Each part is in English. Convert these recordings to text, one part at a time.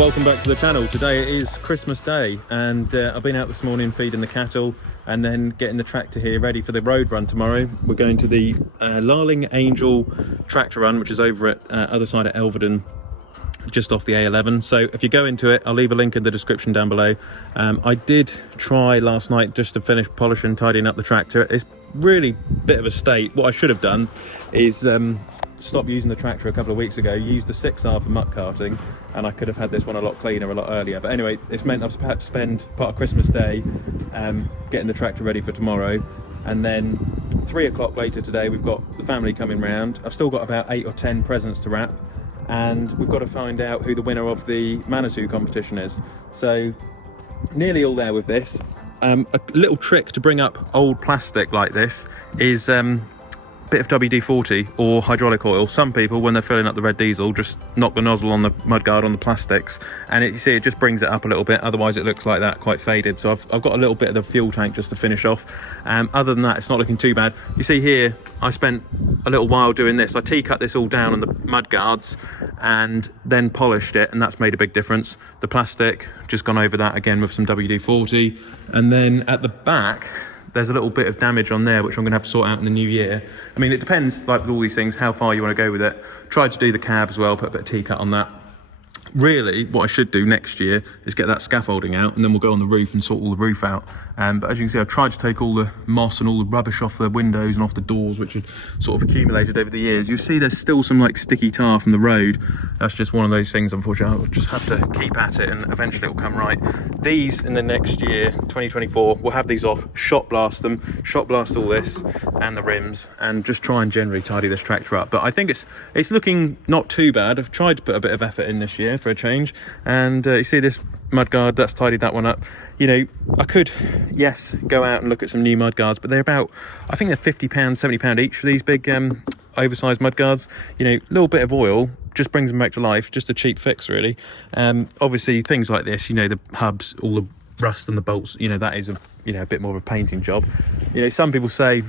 welcome back to the channel. Today it is Christmas Day and I've been out this morning feeding the cattle and then getting the tractor here ready for the road run tomorrow. We're going to the Larling Angel tractor run, which is over at other side of Elvedon, just off the A11. So if you go into it, I'll leave a link in the description down below. I did try last night just to finish polishing, tidying up the tractor. It's really a bit of a state. What I should have done is stopped using the tractor a couple of weeks ago, used the 6R for muck carting, and I could have had this one a lot cleaner a lot earlier. But anyway, it's meant I've had to spend part of Christmas Day getting the tractor ready for tomorrow, and then 3 o'clock later today we've got the family coming round. I've still got about 8 or 10 presents to wrap, and we've got to find out who the winner of the Manitou competition is. So nearly all there with this. A little trick to bring up old plastic like this is bit of WD-40 or hydraulic oil. Some people, when they're filling up the red diesel, just knock the nozzle on the mudguard on the plastics, and you see it just brings it up a little bit. Otherwise it looks like that, quite faded. So I've got a little bit of the fuel tank just to finish off. Other than that, it's not looking too bad. You see here, I spent a little while doing this. I T-cut this all down on the mudguards and then polished it, and that's made a big difference. The plastic, just gone over that again with some WD-40. And then at the back, there's a little bit of damage on there, which I'm going to have to sort out in the new year. I mean, it depends, like with all these things, how far you want to go with it. Tried to do the cab as well, put a bit of T-cut on that. Really, what I should do next year is get that scaffolding out, and then we'll go on the roof and sort all the roof out. But as you can see, I've tried to take all the moss and all the rubbish off the windows and off the doors, which had sort of accumulated over the years. You see there's still some like sticky tar from the road. That's just one of those things, unfortunately. I'll just have to keep at it, and eventually it'll come right. These, in the next year, 2024, we'll have these off, shot blast them, shot blast all this and the rims, and just try and generally tidy this tractor up. But I think it's looking not too bad. I've tried to put a bit of effort in this year for a change, and you see this mudguard, that's tidied that one up. You know, I could, yes, go out and look at some new mudguards, but they're about, I think they're £50, £70 each for these big oversized mudguards. You know, a little bit of oil just brings them back to life, just a cheap fix really. Obviously things like this, you know, the hubs, all the rust and the bolts, you know, that is a bit more of a painting job. You know, some people say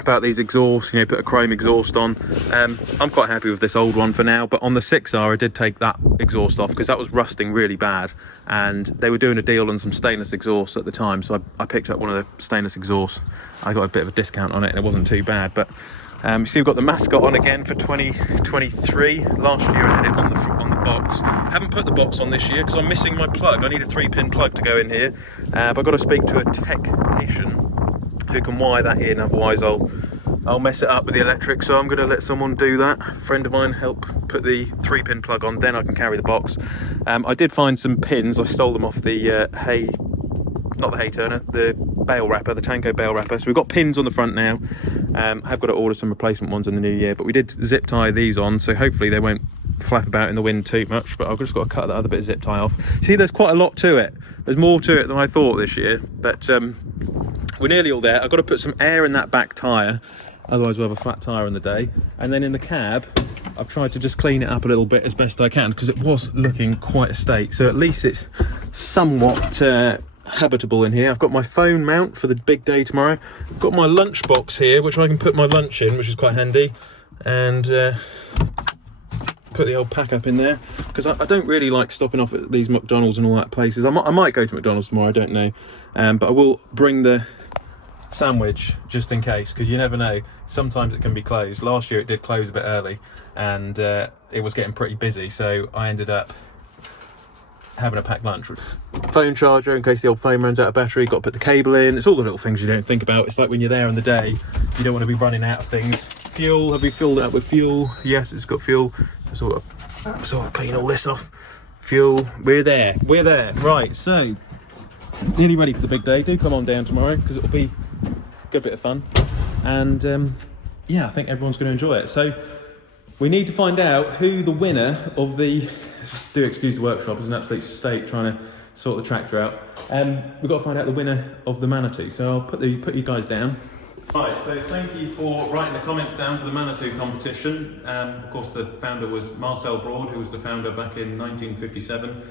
about these exhausts, you know, put a chrome exhaust on. I'm quite happy with this old one for now, but on the 6R I did take that exhaust off because that was rusting really bad, and they were doing a deal on some stainless exhausts at the time, so I picked up one of the stainless exhausts. I got a bit of a discount on it and it wasn't too bad. But you see we've got the mascot on again for 2023. Last year I had it on the box. I haven't put the box on this year because I'm missing my plug. I need a 3-pin plug to go in here, but I've got to speak to a technician who can wire that in, otherwise I'll mess it up with the electric. So I'm going to let someone do that. A friend of mine help put the 3-pin plug on, then I can carry the box. I did find some pins. I stole them off the not the hay turner, the bale wrapper, the Tanko bale wrapper. So we've got pins on the front now. I've got to order some replacement ones in the new year, but we did zip tie these on, so hopefully they won't flap about in the wind too much. But I've just got to cut that other bit of zip tie off. See, there's quite a lot to it. There's more to it than I thought this year, but we're nearly all there. I've got to put some air in that back tyre, otherwise we'll have a flat tyre on the day. And then in the cab, I've tried to just clean it up a little bit as best I can, because it was looking quite a state. So at least it's somewhat habitable in here. I've got my phone mount for the big day tomorrow. I've got my lunch box here, which I can put my lunch in, which is quite handy. And put the old pack up in there, because I don't really like stopping off at these McDonald's and all that places. I might go to McDonald's tomorrow, I don't know. But I will bring the sandwich just in case, because you never know, sometimes it can be closed. Last year it did close a bit early, and it was getting pretty busy, so I ended up having a packed lunch. Phone charger in case the old phone runs out of battery, got to put the cable in. It's all the little things you don't think about. It's like when you're there on the day, you don't want to be running out of things. Fuel, have we filled it up with fuel? Yes, it's got fuel. Sort of clean all this off. Fuel, we're there, right. So nearly ready for the big day. Do come on down tomorrow, because it'll be a good bit of fun, and yeah, I think everyone's going to enjoy it. So we need to find out who the winner of the, do excuse the workshop, it's an absolute state trying to sort the tractor out. We've got to find out the winner of the Manitou, so I'll put you guys down. Right, so thank you for writing the comments down for the Manitou competition. Of course, the founder was Marcel Broad, who was the founder back in 1957.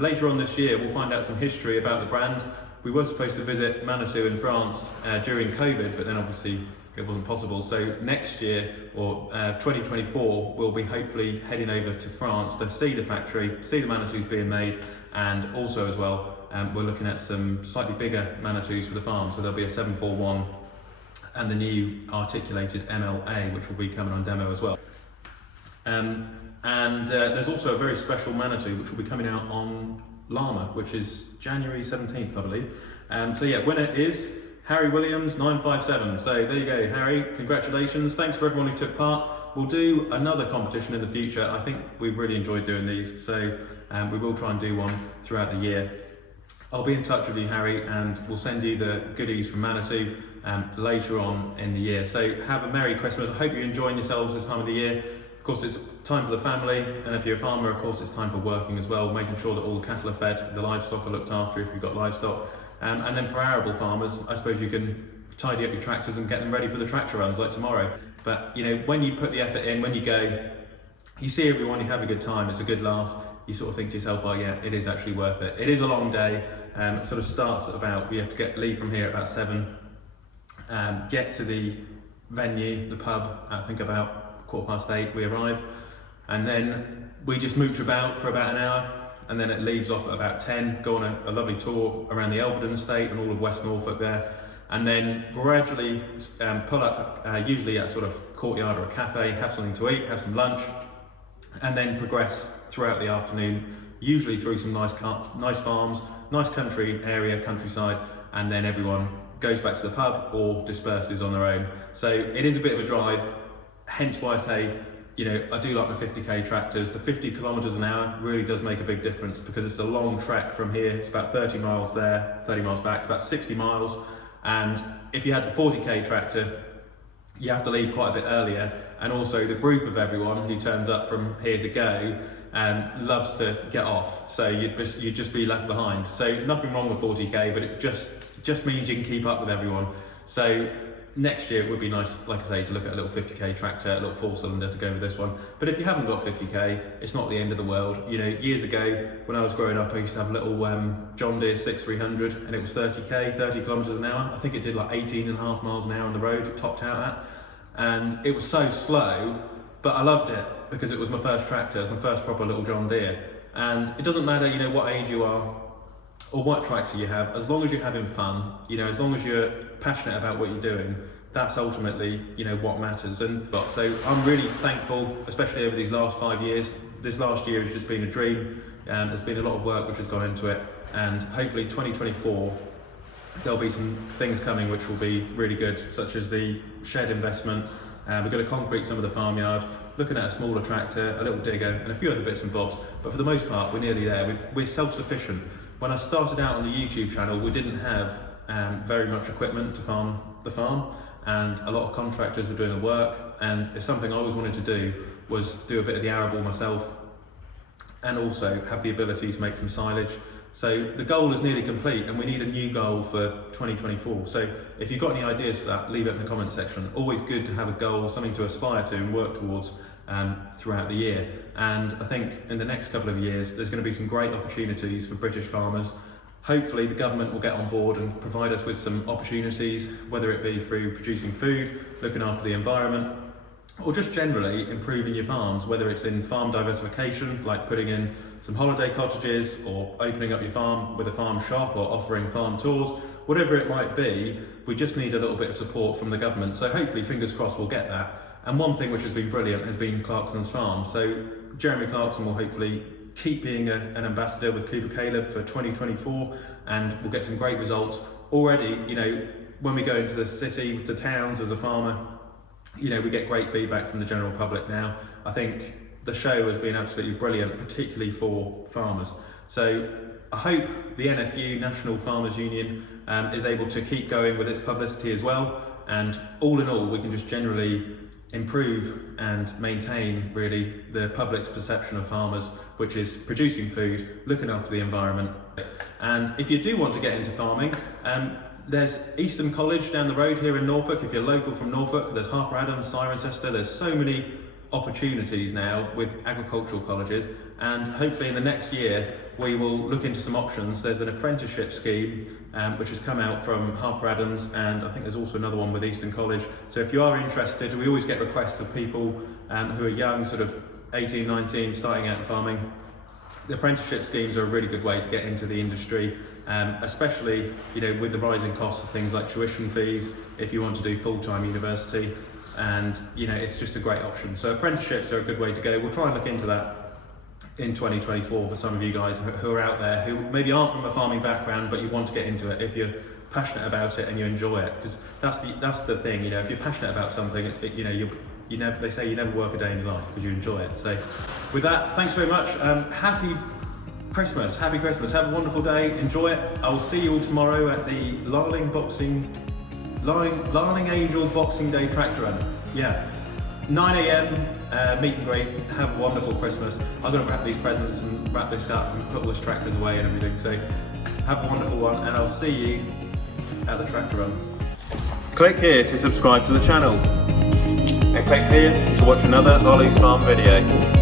Later on this year, we'll find out some history about the brand. We were supposed to visit Manitou in France during COVID, but then obviously it wasn't possible. So next year, or 2024, we'll be hopefully heading over to France to see the factory, see the Manitous being made, and also as well, we're looking at some slightly bigger Manitous for the farm. So there'll be a 741 and the new articulated MLA, which will be coming on demo as well. There's also a very special Manitou which will be coming out on Llama, which is January 17th, I believe. So yeah, winner is Harry Williams 957. So there you go, Harry, congratulations. Thanks for everyone who took part. We'll do another competition in the future. I think we've really enjoyed doing these, so we will try and do one throughout the year. I'll be in touch with you, Harry, and we'll send you the goodies from Manitou later on in the year. So have a Merry Christmas. I hope you're enjoying yourselves this time of the year. Of course, it's time for the family, and if you're a farmer, of course, it's time for working as well, making sure that all the cattle are fed, the livestock are looked after if you've got livestock. And then for arable farmers, I suppose you can tidy up your tractors and get them ready for the tractor runs like tomorrow. But you know, when you put the effort in, when you go, you see everyone, you have a good time, it's a good laugh, you sort of think to yourself, oh yeah, it is actually worth it. It is a long day. It sort of starts at about, we have to leave from here at about 7, get to the venue, the pub, I think about 8:15 we arrive, and then we just mooch about for about an hour, and then it leaves off at about 10, go on a lovely tour around the Elvedon estate and all of West Norfolk there, and then gradually pull up, usually at sort of courtyard or a cafe, have something to eat, have some lunch, and then progress throughout the afternoon, usually through some nice farms, nice country area, countryside, and then everyone goes back to the pub or disperses on their own. So it is a bit of a drive, hence why I say, you know, I do like the 50k tractors. The 50 kilometers an hour really does make a big difference because it's a long trek from here. It's about 30 miles there, 30 miles back, it's about 60 miles. And if you had the 40k tractor, you have to leave quite a bit earlier. And also the group of everyone who turns up from here to go loves to get off. So you'd just be left behind. So nothing wrong with 40k, but it just means you can keep up with everyone. So next year it would be nice, like I say, to look at a little 50k tractor, a little 4-cylinder to go with this one. But if you haven't got 50k, it's not the end of the world. You know, years ago when I was growing up, I used to have a little John Deere 6300, and it was 30k, 30 kilometers an hour. I think it did like 18.5 miles an hour on the road, it topped out at. And it was so slow, but I loved it because it was my first tractor, it was my first proper little John Deere. And it doesn't matter, you know, what age you are or what tractor you have, as long as you're having fun, you know, as long as you're passionate about what you're doing, that's ultimately, you know, what matters. And so I'm really thankful, especially over these last 5 years. This last year has just been a dream, and there's been a lot of work which has gone into it, and hopefully 2024 there'll be some things coming which will be really good, such as the shed investment. We're going to concrete some of the farmyard, looking at a smaller tractor, a little digger, and a few other bits and bobs. But for the most part, we're nearly there. We're self-sufficient. When I started out on the YouTube channel, we didn't have very much equipment to farm the farm, and a lot of contractors were doing the work, and it's something I always wanted to do, was do a bit of the arable myself, and also have the ability to make some silage. So the goal is nearly complete, and we need a new goal for 2024. So if you've got any ideas for that, leave it in the comment section. Always good to have a goal, something to aspire to and work towards throughout the year. And I think in the next couple of years, there's going to be some great opportunities for British farmers. Hopefully the government will get on board and provide us with some opportunities, whether it be through producing food, looking after the environment, or just generally improving your farms, whether it's in farm diversification, like putting in some holiday cottages, or opening up your farm with a farm shop, or offering farm tours, whatever it might be. We just need a little bit of support from the government. So hopefully, fingers crossed, we'll get that. And one thing which has been brilliant has been Clarkson's farm. So Jeremy Clarkson will hopefully keep being an ambassador with Cooper Caleb for 2024, and we'll get some great results. Already, you know, when we go into the city, to towns as a farmer, you know, we get great feedback from the general public now. I think the show has been absolutely brilliant, particularly for farmers. So I hope the NFU, National Farmers Union, is able to keep going with its publicity as well. And all in all, we can just generally improve and maintain really the public's perception of farmers, which is producing food, looking after the environment. And if you do want to get into farming, there's Eastham College down the road here in Norfolk. If you're local from Norfolk, there's Harper Adams, Cirencester. There's so many opportunities now with agricultural colleges, and hopefully in the next year we will look into some options. There's an apprenticeship scheme which has come out from Harper Adams, and I think there's also another one with Eastern College. So if you are interested, we always get requests of people who are young, sort of 18, 19, starting out in farming. The apprenticeship schemes are a really good way to get into the industry, especially with the rising costs of things like tuition fees if you want to do full-time university, and it's just a great option. So apprenticeships are a good way to go. We'll try and look into that in 2024 for some of you guys who are out there who maybe aren't from a farming background but you want to get into it, if you're passionate about it and you enjoy it, because that's the thing. If you're passionate about something, they say you never work a day in your life because you enjoy it. So with that, thanks very much. Happy Christmas, have a wonderful day, enjoy it. I will see you all tomorrow at the Larling Angel Boxing Day Tractor Run. 9 AM, meet and greet, have a wonderful Christmas. I'm going to wrap these presents and wrap this up and put all these tractors away and everything, so have a wonderful one, and I'll see you at the tractor run. Click here to subscribe to the channel, and click here to watch another Olly's Farm video.